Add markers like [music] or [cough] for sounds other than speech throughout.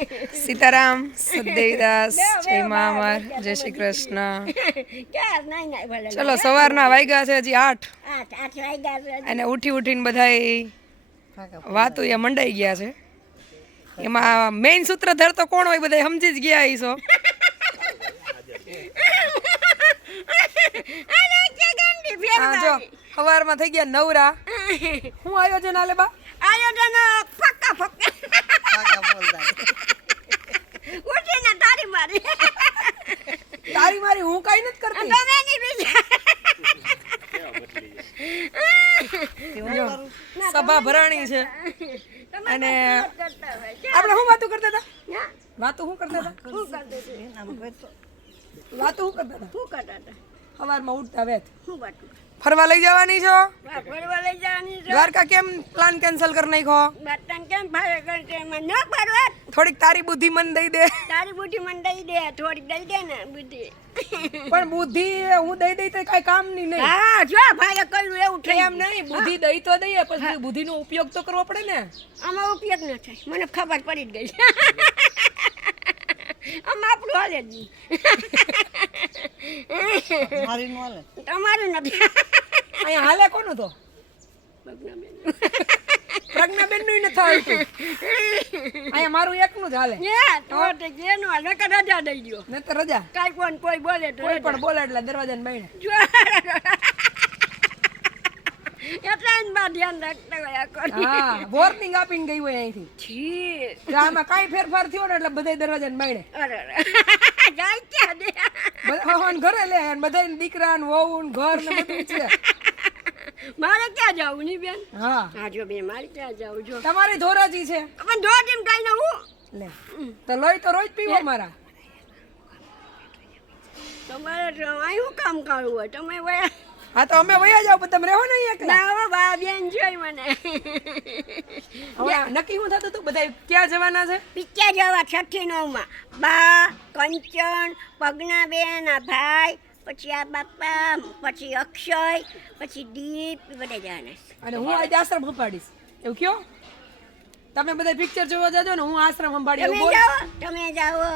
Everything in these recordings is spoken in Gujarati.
સીતારામ સદેવદાસ જય મામર જય શ્રી કૃષ્ણ ચલો સવારના વાગ્યા છે હજી આઠ છે. અને ઉઠી ઉઠીને બધા વાતો એ મંડાઈ ગયા છે. એમાં મેઇન સૂત્રધાર તો કોણ હોય બધા સમજી જ ગયા અરે [laughs] જો સવારમાં થઈ ગયા નવરા. [laughs] હું આયોજન આલે બા આયોજન ફક્કા ફક્કા ઉઠીને તારી મારી તારી મારી હું કઈ નથી કરતી તમે નહીં બીજા જો સભા ભરાણી છે. અને કરતા હોય. છે. આપણે શું વાતો કરતા હતા? વાતો શું કરતા હતા? શું કરતા હતા? વાતો શું કરતા હતા? શું કરતા હતા? સવારમાં ઉઠતા વેત. શું? ફરવા લઈ જવાની છો? ફરવા લઈ જવાની છે. દ્વારકા કેમ પ્લાન કેન્સલ કરી નાખો કેમ એમાં ન ફરવા? થોડીક તારી બુદ્ધિ મન દઈ દે. તારી બુદ્ધિ મને દઈ દે થોડીક દઈ દે ને બુદ્ધિ. પણ બુદ્ધિ હું દઈ દઈ તો કઈ કામની નહીં. હા જો ભાઈ કહ્યું એવું થઈ એમ નહીં બુદ્ધિ દઈ તો દઈએ પછી બુદ્ધિનો ઉપયોગ તો કરવો પડે ને. આમાં ઉપયોગ ન થાય. મને ખબર પડી જ ગઈ. આમ આપણું હાલે જ નહીં. તમારું નથી. અહીંયા હાલે કોનું તો? પ્રજ્ઞાબેનનું નથી આવતું અહીંયા મારું એકનું જ હાલે. રજા દઈ ગયો નતર રજા? કાઈ કોણ કોઈ બોલે તો કોઈ પણ બોલે એટલે દરવાજા ને બહેણે એટલે એને ધ્યાન રાખતા હોય આ હા વોર્નિંગ આપીને ગઈ હોય અહીંથી. છી આમાં કાંઈ ફેરફાર થયો ને એટલે બધાય દરવાજાને બાઈને અરે અરે. [laughs] દે. બધા ઘરે લે બધાય દીકરા ને વહુ ને ઘર ને બધું છે. મારે ક્યાં જવું ની બેન? હા. હા જો બેન મારે ક્યાં જવું? જો. તમારી ધોરાજી છે. પણ ધોરાજી તેમ કઈ ના હું. લે. તો લોહી તો રોજ પીવો મારા. તમારે અહીં શું કામ કરવું હોય? તમે વયા. હા તો અમે વયા જાવ પણ તમે રહો ને અહીંયા એકલા. ના હવે બા બેન જોઈ મને. હવે નક્કી હું થતું તું બધા ક્યાં જવાના છે? પિક્ચર જવા? છઠ્ઠી નવમાં. બા કંચન પગનાબેન આ ભાઈ પછી આ બાપા પછી અક્ષય પછી દીપ બધા જવાના અને હું આજે આશ્રમ સંભાળીશ. એવું કયો? તમે બધા પિક્ચર જોવા જાજો ને હું આશ્રમ સંભાળી તમે જાઓ તમે જાઓ.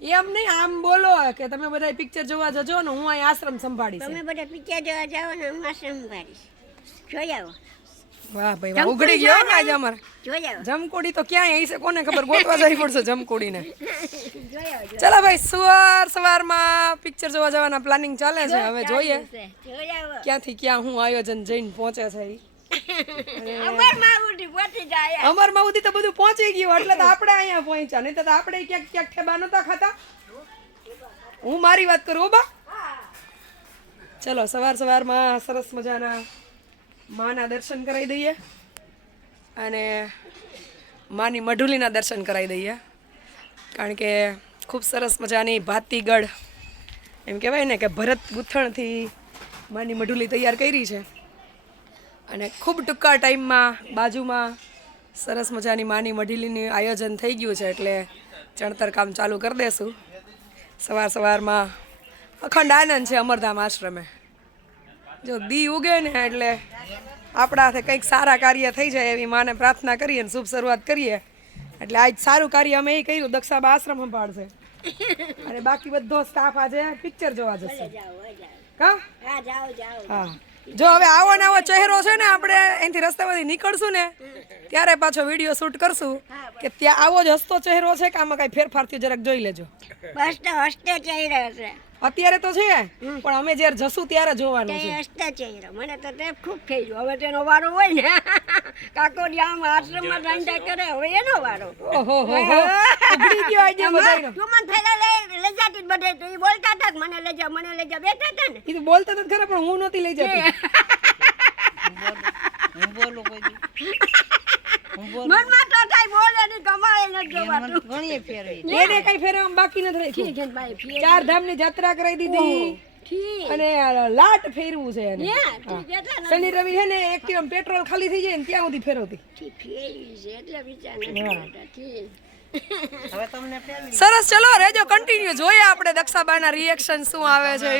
એમ નહીં આમ બોલો કે તમે બધા પિક્ચર જોવા જજો ને હું અહીં આશ્રમ સંભાળીશ. તમે બધા પિક્ચર જોવા જાઓ ને હું આશ્રમ સંભાળીશ. જોઈ આવો. વાહ ભાઈ વાહ. ઉઘડી ગયો ને આજે અમારે. જમકોડી તો ક્યાં આવી છે? કોને ખબર? ગોતવા જવી પડશે જમકોડીને. આવો [laughs] ભાઈ સવાર સવારમાં પિક્ચર જોવા જવાના. પ્લાનિંગ ચાલે છે? હવે જોઈએ. ક્યાંથી ક્યાં હું આયોજન જઈને પહોંચે છે અમરમાં ઉઠી પહોંચી જાય. અમરમાં સુધી તો બધું પહોંચી ગયું. એટલે તો આપણે અહીંયા પહોંચ્યા. નહીં તો આપણે ક્યાંક ક્યાંક ઠેબા નતા ખાતા. હું મારી વાત કરું બા. ચલો સવાર સવારમાં સરસ મજાના માના દર્શન કરાવી દઈએ અને માની મઢુલીના દર્શન કરાવી દઈએ. કારણ કે ખૂબ સરસ મજાની ભાતીગઢ એમ કહેવાય ને કે ભરત ગૂંથણથી માની મઢુલી તૈયાર કરી છે. અને ખૂબ ટૂંકા ટાઈમમાં બાજુમાં સરસ મજાની માની મઢીલીનું આયોજન થઈ ગયું છે એટલે ચણતર કામ ચાલુ કરી દેશું. સવાર સવારમાં અખંડ આનંદ છે અમરધામ આશ્રમે. જો દી ઉગે ને એટલે આપણા હાથે કંઈક સારા કાર્ય થઈ જાય એવી માને પ્રાર્થના કરીએ અને શુભ શરૂઆત કરીએ. એટલે આજ સારું કાર્ય અમે એ કર્યું દક્ષાબા આશ્રમ સંભાળશે. અને બાકી બધો સ્ટાફ આજે પિક્ચર જોવા જશે. હા જો હવે આવો ને આવો ચહેરો છે ને આપણે એનાથી રસ્તામાંથી નીકળશું ને ત્યારે પાછો વીડિયો શૂટ કરશું કે ત્યાં આવો જ હસતો ચહેરો છે કે આમાં કાંઈ ફેરફાર થયો જરાક જોઈ લેજો. બસ તો હસતે ચહેરો છે. અત્યારે તો છે પણ અમે જ્યારે જશું ત્યારે જોવાનું છે. હસતે ચહેરો મને તો તે ખૂબ થઈ ગયો. હવે તેનો વારો હોય ને [laughs] કાકોડિયા આમ આશ્રમમાં ધંધા કરે હવે એનો વારો. ઓહો હો હો. ઉઘડી ગયો આજે બધાયનો તું મને પેલા લઈ જાતી બધે. તો ઈ બોલતા હતા કે મને લઈ જા મને લઈ જા બેઠા હતા ને. એ તો બોલતા તો ખરા પણ હું નહોતી લઈ જતી. [laughs] મનમાં તો થાય બોલે નહીં કમાય નથી જોવાતું એને કઈ ફેરવામાં બાકી નથી રાખ્યું. ઠીક છે ભાઈ ફેર ચાર ધામની જાત્રા કરાવી દીધી. અને લાટ ફેરવું છે એને. હે. ઠીક એટલે ને શનિ રવિ છે ને એક પેટ્રોલ ખાલી થઈ જાય ને ત્યાં સુધી ફેરવતી. સરસ ચલો રેજો કન્ટિન્યુ જોઈએ આપણે દક્ષાબાના રિએક્શન શું આવે છે